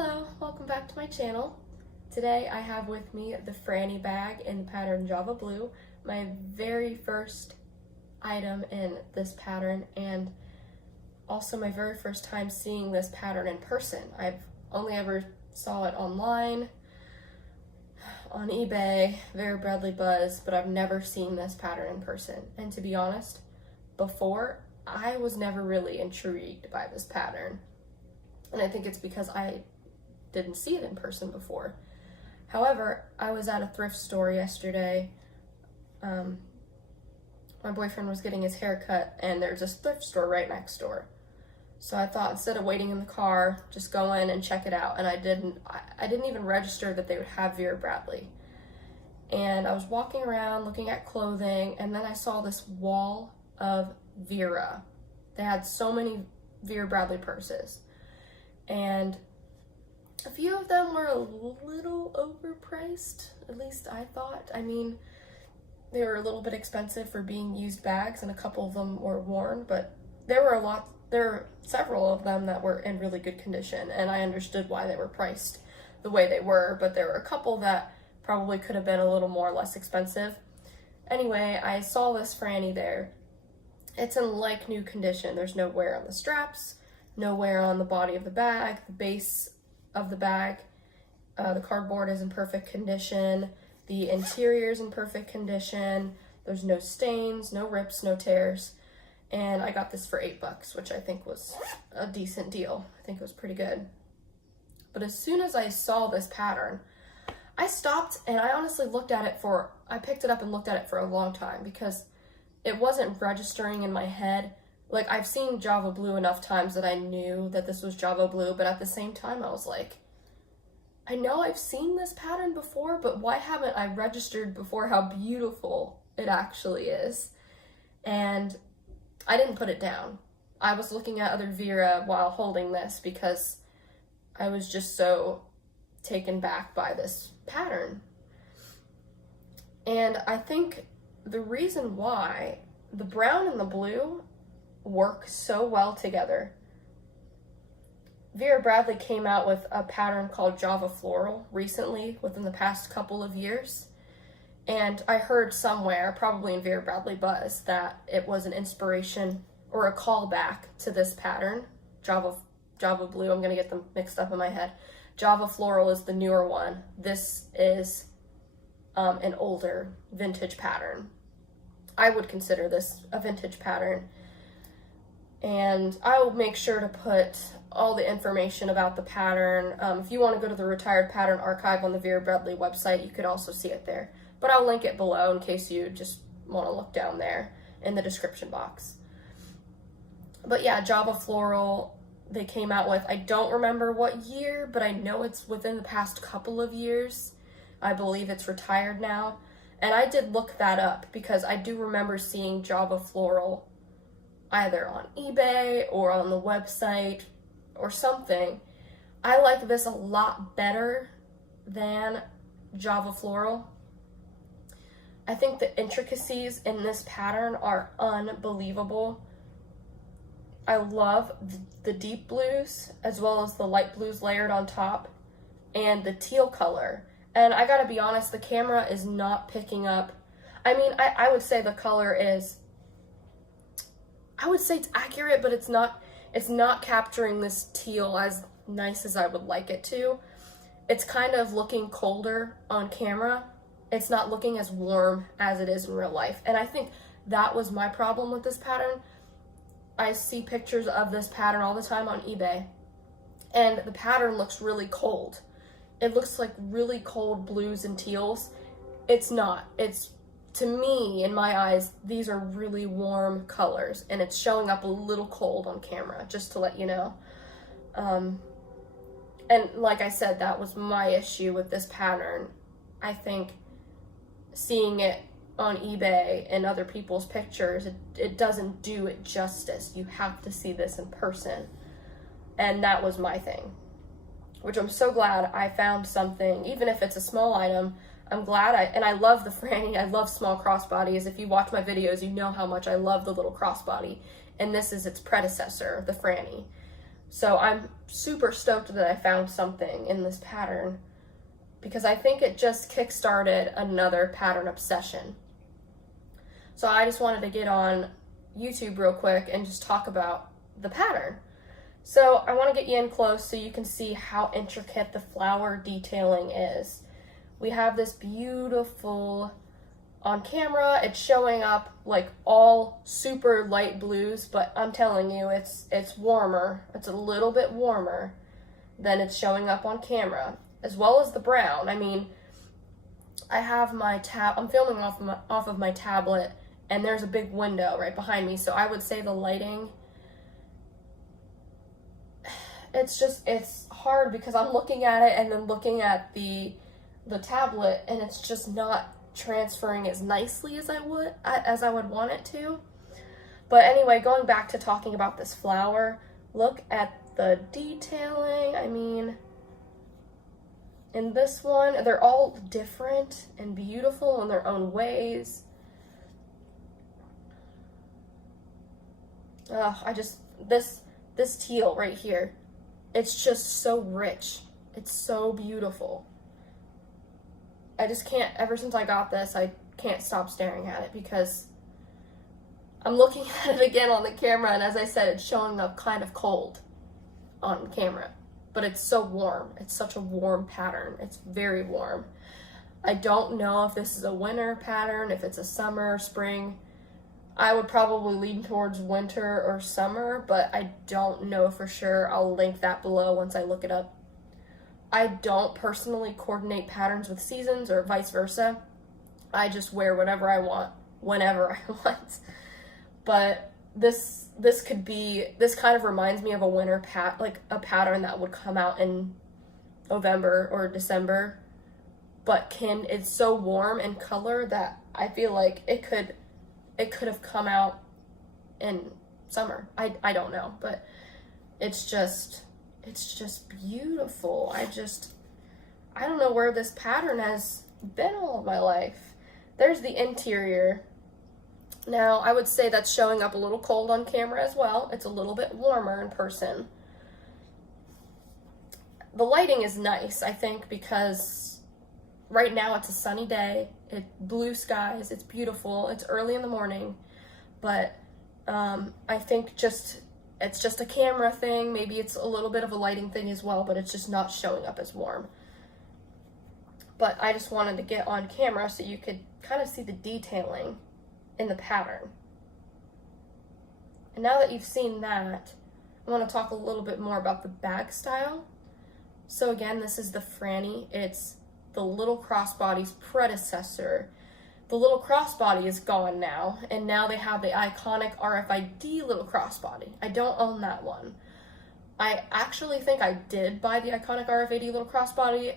Hello, welcome back to my channel. Today I have with me the Frannie bag in the pattern Java Blue, my very first item in this pattern and also my very first time seeing this pattern in person. I've only ever saw it online, on eBay, Vera Bradley Buzz, but I've never seen this pattern in person. And to be honest, before I was never really intrigued by this pattern. And I think it's because I didn't see it in person before. However, I was at a thrift store yesterday. My boyfriend was getting his hair cut and there's this thrift store right next door. So I thought instead of waiting in the car, just go in and check it out. And I didn't even register that they would have Vera Bradley. And I was walking around looking at clothing and then I saw this wall of Vera. They had so many Vera Bradley purses. And a few of them were a little overpriced, at least I thought. I mean, they were a little bit expensive for being used bags and a couple of them were worn, but there were several of them that were in really good condition and I understood why they were priced the way they were, but there were a couple that probably could have been a little more less expensive. Anyway, I saw this Frannie there. It's in like new condition. There's no wear on the straps, no wear on the body of the bag, the base of the bag, the cardboard is in perfect condition, the interior is in perfect condition, there's no stains, no rips, no tears, and I got this for $8, which I think was a decent deal. I think it was pretty good. But as soon as I saw this pattern, I stopped and I honestly I picked it up and looked at it for a long time because it wasn't registering in my head. Like, I've seen Java Blue enough times that I knew that this was Java Blue, but at the same time, I was like, I know I've seen this pattern before, but why haven't I registered before how beautiful it actually is? And I didn't put it down. I was looking at other Vera while holding this because I was just so taken back by this pattern. And I think the reason why the brown and the blue work so well together. Vera Bradley came out with a pattern called Java Floral recently, within the past couple of years. And I heard somewhere, probably in Vera Bradley Buzz, that it was an inspiration or a callback to this pattern. Java Blue, I'm going to get them mixed up in my head. Java Floral is the newer one. This is an older vintage pattern. I would consider this a vintage pattern. And I will make sure to put all the information about the pattern. If you want to go to the Retired Pattern Archive on the Vera Bradley website, you could also see it there. But I'll link it below in case you just want to look down there in the description box. But yeah, Java Floral, they came out with, I don't remember what year, but I know it's within the past couple of years. I believe it's retired now. And I did look that up because I do remember seeing Java Floral either on eBay or on the website or something. I like this a lot better than Java Floral. I think the intricacies in this pattern are unbelievable. I love the deep blues as well as the light blues layered on top and the teal color. And I gotta be honest, the camera is not picking up. I mean, I would say the color is, I would say it's accurate, but it's not capturing this teal as nice as I would like it to. It's kind of looking colder on camera. It's not looking as warm as it is in real life. And I think that was my problem with this pattern. I see pictures of this pattern all the time on eBay, and the pattern looks really cold. It looks like really cold blues and teals. It's not. It's, to me, in my eyes, these are really warm colors, and it's showing up a little cold on camera, just to let you know. And like I said, that was my issue with this pattern. I think seeing it on eBay and other people's pictures, it doesn't do it justice. You have to see this in person. And that was my thing, which I'm so glad I found something, even if it's a small item. I'm glad and I love the Frannie. I love small crossbodies. If you watch my videos, you know how much I love the little crossbody. And this is its predecessor, the Frannie. So I'm super stoked that I found something in this pattern, because I think it just kickstarted another pattern obsession. So I just wanted to get on YouTube real quick and just talk about the pattern. So I want to get you in close so you can see how intricate the flower detailing is. We have this beautiful, on camera, it's showing up like all super light blues, but I'm telling you, it's warmer. It's a little bit warmer than it's showing up on camera, as well as the brown. I mean, I have my I'm filming off of my tablet, and there's a big window right behind me, so I would say the lighting, it's hard because I'm looking at it and then looking at the tablet, and it's just not transferring as nicely as I would want it to. But anyway, going back to talking about this flower, look at the detailing. I mean, in this one, they're all different and beautiful in their own ways. This teal right here, it's just so rich. It's so beautiful. I just can't, ever since I got this, I can't stop staring at it because I'm looking at it again on the camera, and as I said, it's showing up kind of cold on camera, but it's so warm. It's such a warm pattern. It's very warm. I don't know if this is a winter pattern, if it's a summer, spring. I would probably lean towards winter or summer, but I don't know for sure. I'll link that below once I look it up. I don't personally coordinate patterns with seasons or vice versa. I just wear whatever I want, whenever I want. But this kind of reminds me of a winter like a pattern that would come out in November or December, but it's so warm in color that I feel like it could have come out in summer. I don't know, but it's just beautiful. I don't know where this pattern has been all of my life. There's the interior. Now, I would say that's showing up a little cold on camera as well. It's a little bit warmer in person. The lighting is nice, I think, because right now it's a sunny day. Blue skies, it's beautiful. It's early in the morning, but I think it's just a camera thing. Maybe it's a little bit of a lighting thing as well, but it's just not showing up as warm. But I just wanted to get on camera so you could kind of see the detailing in the pattern. And now that you've seen that, I want to talk a little bit more about the bag style. So again, this is the Frannie. It's the little crossbody's predecessor. The little crossbody is gone now, and now they have the iconic RFID little crossbody. I don't own that one. I actually think I did buy the iconic RFID little crossbody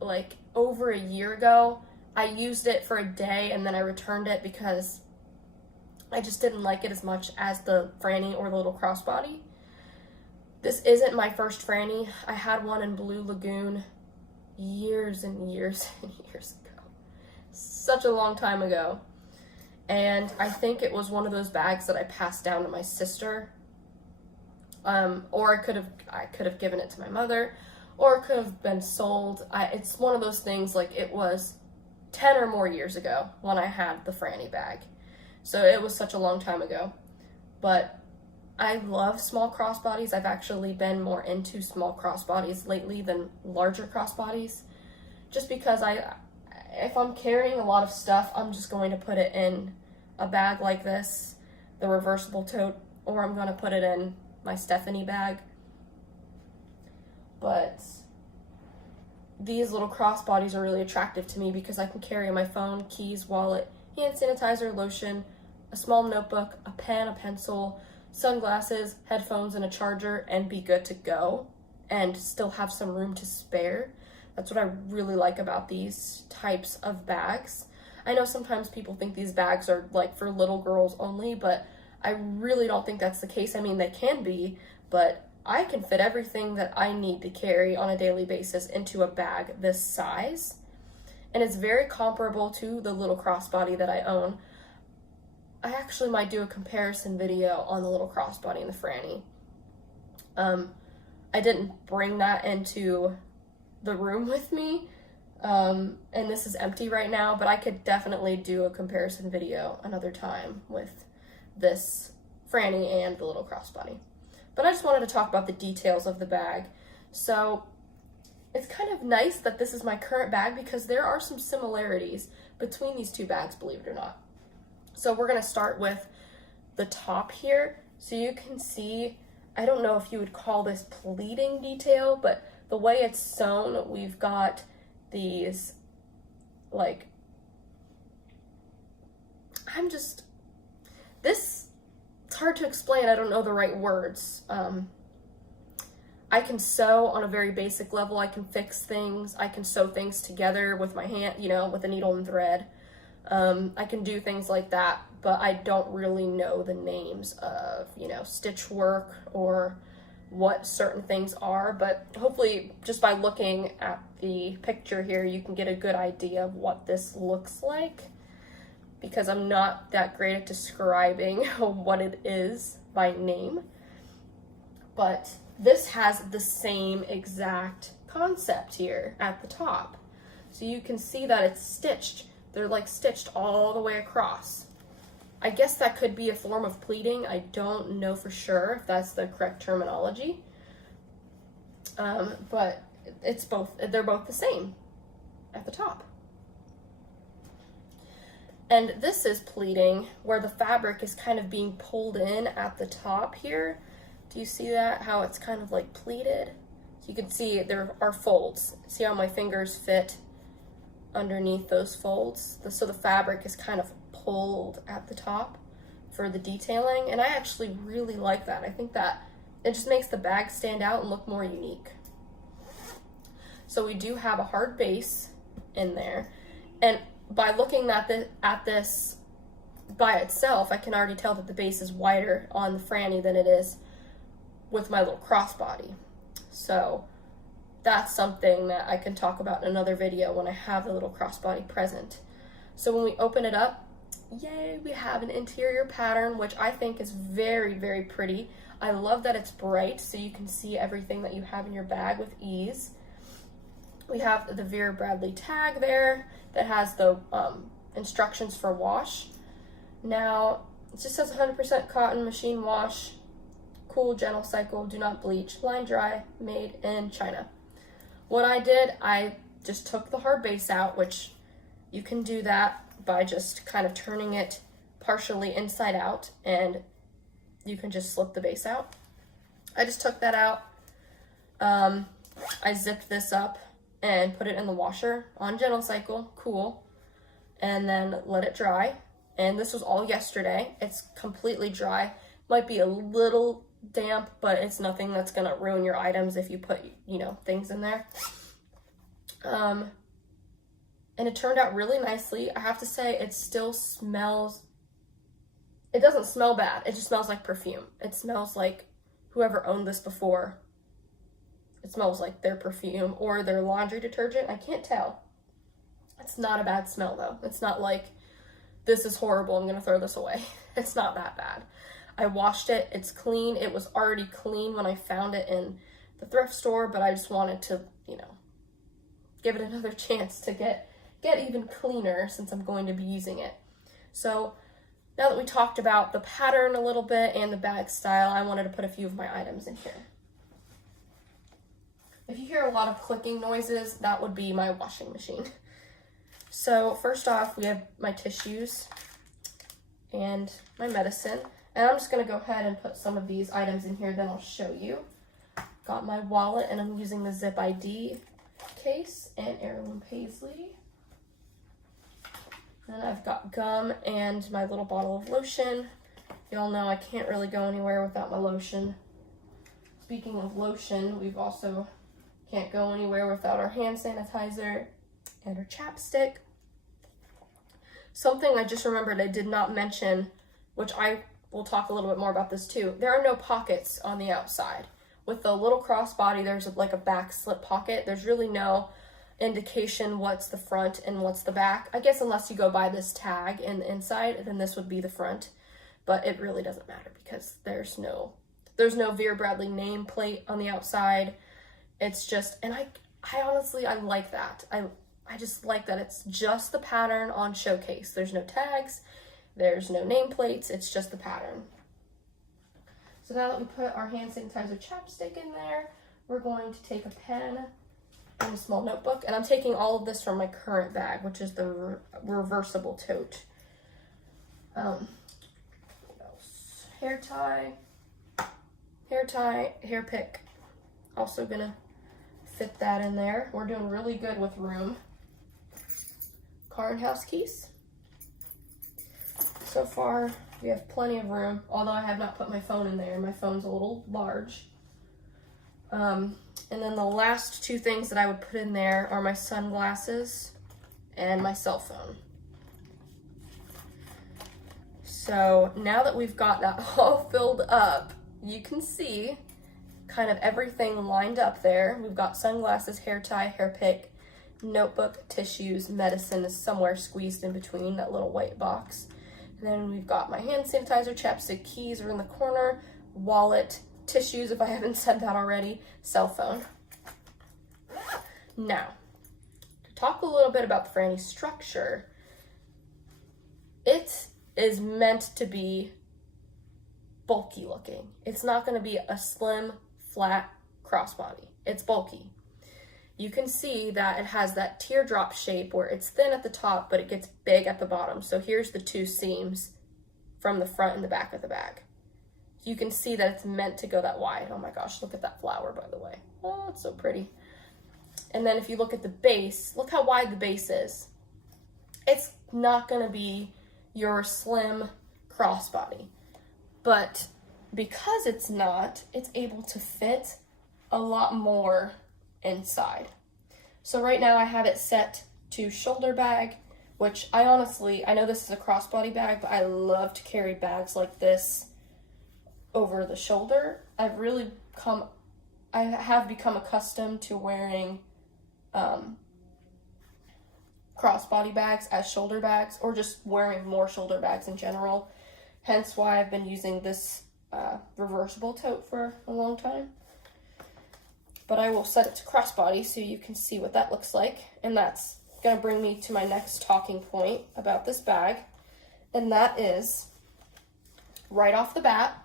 like over a year ago. I used it for a day and then I returned it because I just didn't like it as much as the Frannie or the little crossbody. This isn't my first Frannie. I had one in Blue Lagoon years and years and years ago. Such a long time ago. And I think it was one of those bags that I passed down to my sister. Or I could have given it to my mother, or it could have been sold. It's one of those things, like, it was 10 or more years ago when I had the Frannie bag. So it was such a long time ago. But I love small crossbodies. I've actually been more into small crossbodies lately than larger crossbodies. Just because if I'm carrying a lot of stuff, I'm just going to put it in a bag like this, the reversible tote, or I'm going to put it in my Stephanie bag. But these little crossbodies are really attractive to me because I can carry my phone, keys, wallet, hand sanitizer, lotion, a small notebook, a pen, a pencil, sunglasses, headphones, and a charger, and be good to go and still have some room to spare. That's what I really like about these types of bags. I know sometimes people think these bags are like for little girls only, but I really don't think that's the case. I mean, they can be, but I can fit everything that I need to carry on a daily basis into a bag this size. And it's very comparable to the little crossbody that I own. I actually might do a comparison video on the little crossbody and the Frannie. I didn't bring that into the room with me, and this is empty right now, but I could definitely do a comparison video another time with this Frannie and the little crossbody. But I just wanted to talk about the details of the bag. So it's kind of nice that this is my current bag because there are some similarities between these two bags, believe it or not. So we're gonna start with the top here. So you can see, I don't know if you would call this pleating detail, but the way it's sewn, we've got these, like, it's hard to explain, I don't know the right words. I can sew on a very basic level, I can fix things, I can sew things together with my hand, you know, with a needle and thread. I can do things like that, but I don't really know the names of, you know, stitch work or what certain things are, but hopefully just by looking at the picture here, you can get a good idea of what this looks like, because I'm not that great at describing what it is by name. But this has the same exact concept here at the top. So you can see that it's stitched. They're like stitched all the way across. I guess that could be a form of pleating. I don't know for sure if that's the correct terminology. But it's both, they're both the same at the top. And this is pleating, where the fabric is kind of being pulled in at the top here. Do you see that? How it's kind of like pleated? So you can see there are folds. See how my fingers fit underneath those folds? So the fabric is kind of pulled at the top for the detailing, and I actually really like that. I think that it just makes the bag stand out and look more unique. So we do have a hard base in there, and by looking at this by itself, I can already tell that the base is wider on the Frannie than it is with my little crossbody. So that's something that I can talk about in another video when I have the little crossbody present. So when we open it up, yay, we have an interior pattern, which I think is very, very pretty. I love that it's bright so you can see everything that you have in your bag with ease. We have the Vera Bradley tag there that has the instructions for wash. Now, it just says 100% cotton, machine wash, cool, gentle cycle, do not bleach, line dry, made in China. What I did, I just took the hard base out, which you can do that by just kind of turning it partially inside out, and you can just slip the base out. I just took that out. I zipped this up and put it in the washer on gentle cycle, cool, and then let it dry. And this was all yesterday. It's completely dry. Might be a little damp, but it's nothing that's gonna ruin your items if you put, you know, things in there. And it turned out really nicely. I have to say, it still smells, it doesn't smell bad. It just smells like perfume. It smells like whoever owned this before, it smells like their perfume or their laundry detergent. I can't tell. It's not a bad smell though. It's not like, this is horrible, I'm gonna throw this away. It's not that bad. I washed it, it's clean. It was already clean when I found it in the thrift store, but I just wanted to, you know, give it another chance to get even cleaner since I'm going to be using it. So now that we talked about the pattern a little bit and the bag style, I wanted to put a few of my items in here. If you hear a lot of clicking noises, that would be my washing machine. So first off, we have my tissues and my medicine. And I'm just gonna go ahead and put some of these items in here, then I'll show you. Got my wallet, and I'm using the Zip ID case and heirloom paisley. And I've got gum and my little bottle of lotion. Y'all know I can't really go anywhere without my lotion. Speaking of lotion, we've also can't go anywhere without our hand sanitizer and our chapstick. Something I just remembered I did not mention, which we'll talk a little bit more about this too. There are no pockets on the outside. With the little crossbody, there's like a back slip pocket. There's really no indication what's the front and what's the back. I guess unless you go by this tag in the inside, then this would be the front. But it really doesn't matter because there's There's no Vera Bradley nameplate on the outside. It's just, and I honestly, I like that. I just like that it's just the pattern on showcase. There's no tags, there's no nameplates, it's just the pattern. So now that we put our hand sanitizer chapstick in there, we're going to take a pen and a small notebook, and I'm taking all of this from my current bag, which is the reversible tote. What else? Hair tie, hair pick. Also gonna fit that in there. We're doing really good with room. Car and house keys. So far, we have plenty of room, although I have not put my phone in there. My phone's a little large. And then the last two things that I would put in there are my sunglasses and my cell phone. So now that we've got that all filled up, you can see kind of everything lined up there. We've got sunglasses, hair tie, hair pick, notebook, tissues, medicine is somewhere squeezed in between that little white box. And then we've got my hand sanitizer, chapstick, keys are in the corner, wallet, tissues if I haven't said that already, cell phone. Now, to talk a little bit about the Frannie structure, it is meant to be bulky looking. It's not going to be a slim, flat crossbody. It's bulky. You can see that it has that teardrop shape where it's thin at the top, but it gets big at the bottom. So here's the two seams from the front and the back of the bag. You can see that it's meant to go that wide. Oh my gosh, look at that flower, by the way. Oh, it's so pretty. And then if you look at the base, look how wide the base is. It's not gonna be your slim crossbody, but because it's not, it's able to fit a lot more inside. So right now I have it set to shoulder bag, which I know this is a crossbody bag, but I love to carry bags like this over the shoulder. I have become accustomed to wearing crossbody bags as shoulder bags, or just wearing more shoulder bags in general. Hence why I've been using this reversible tote for a long time. But I will set it to crossbody so you can see what that looks like. And that's gonna bring me to my next talking point about this bag. And that is right off the bat,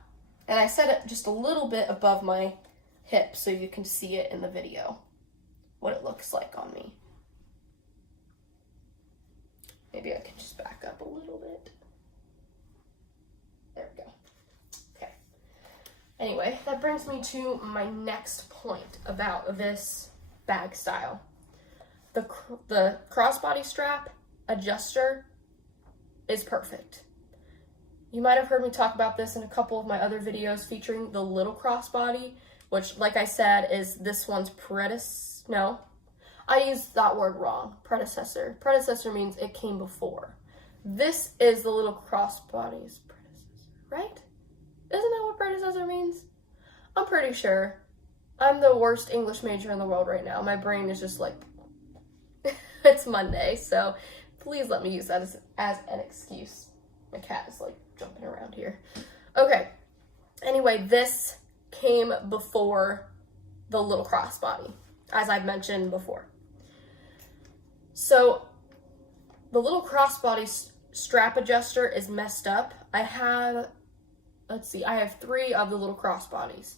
and I set it just a little bit above my hip so you can see it in the video, what it looks like on me. Maybe I can just back up a little bit. There we go. Okay. Anyway, that brings me to my next point about this bag style. The crossbody strap adjuster is perfect. You might have heard me talk about this in a couple of my other videos featuring the little crossbody, which, like I said, is this one's no, I used that word wrong. Predecessor. Predecessor means it came before. This is the little crossbody's predecessor, right? Isn't that what predecessor means? I'm pretty sure. I'm the worst English major in the world right now. My brain is just like, it's Monday, so please let me use that as an excuse. My cat is like jumping around here. Okay. Anyway, this came before the little crossbody, as I've mentioned before. So the little crossbody strap adjuster is messed up. I have 3 of the little crossbodies.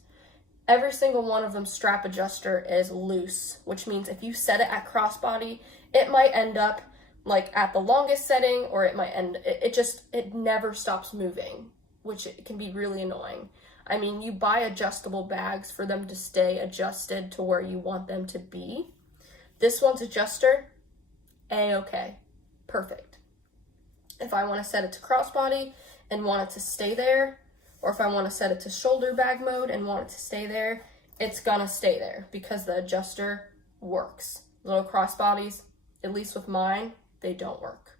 Every single one of them strap adjuster is loose, which means if you set it at crossbody, it might end up like at the longest setting, or it might it never stops moving, which it can be really annoying. I mean, you buy adjustable bags for them to stay adjusted to where you want them to be. This one's adjuster, A-okay, perfect. If I want to set it to crossbody and want it to stay there, or if I want to set it to shoulder bag mode and want it to stay there, it's gonna stay there because the adjuster works. Little crossbodies, at least with mine, they don't work.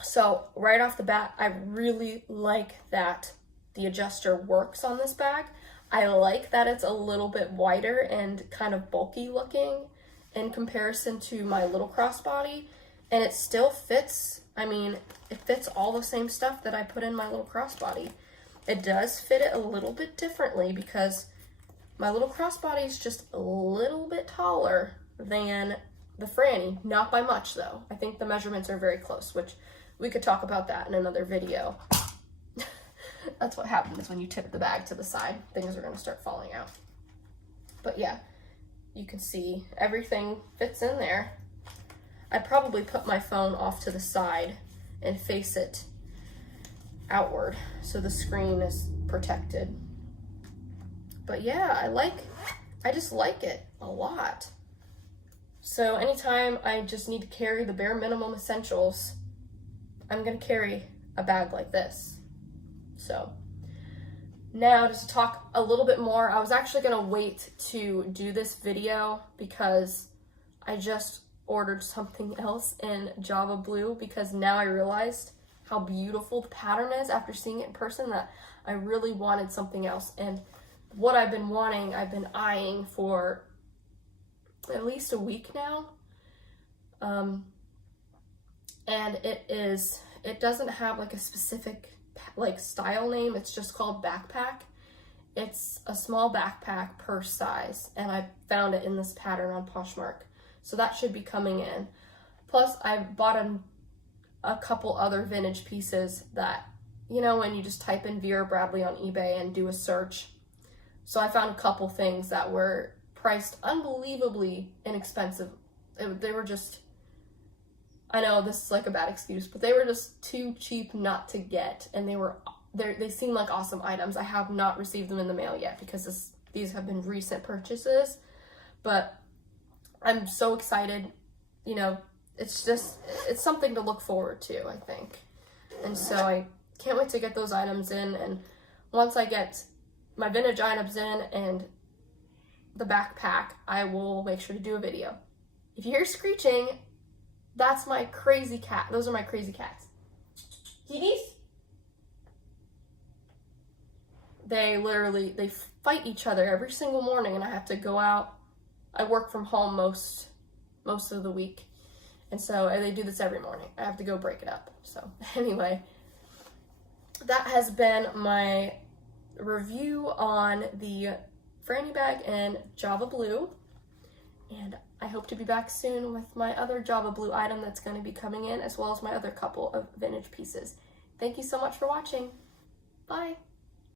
So right off the bat, I really like that the adjuster works on this bag. I like that it's a little bit wider and kind of bulky looking in comparison to my little crossbody, and it still fits. I mean, it fits all the same stuff that I put in my little crossbody. It does fit it a little bit differently because my little crossbody is just a little bit taller than the Frannie. Not by much though. I think the measurements are very close, which we could talk about that in another video. That's what happens when you tip the bag to the side. Things are gonna start falling out. But yeah, you can see everything fits in there. I probably put my phone off to the side and face it outward so the screen is protected. But yeah, I just like it a lot. So anytime I just need to carry the bare minimum essentials, I'm gonna carry a bag like this. So now just to talk a little bit more, I was actually gonna wait to do this video because I just ordered something else in Java Blue, because now I realized how beautiful the pattern is after seeing it in person that I really wanted something else. And what I've been wanting, I've been eyeing for at least a week now. And it doesn't have like a specific like style name. It's just called backpack. It's a small backpack, purse size, and I found it in this pattern on Poshmark. So that should be coming in. Plus I bought a couple other vintage pieces that, you know, when you just type in Vera Bradley on eBay and do a search. So I found a couple things that were priced unbelievably inexpensive. They were just, I know this is like a bad excuse, but they were just too cheap not to get, and they seem like awesome items. I have not received them in the mail yet because these have been recent purchases, but I'm so excited. You know, it's something to look forward to, I think. And so I can't wait to get those items in, and once I get my vintage items in and the backpack, I will make sure to do a video. If you hear screeching, that's my crazy cat. Those are my crazy cats. Kitties? They fight each other every single morning, and I have to go out. I work from home most of the week, and so they do this every morning. I have to go break it up. So anyway, that has been my review on the Frannie bag in Java Blue, and I hope to be back soon with my other Java Blue item that's going to be coming in, as well as my other couple of vintage pieces. Thank you so much for watching. Bye.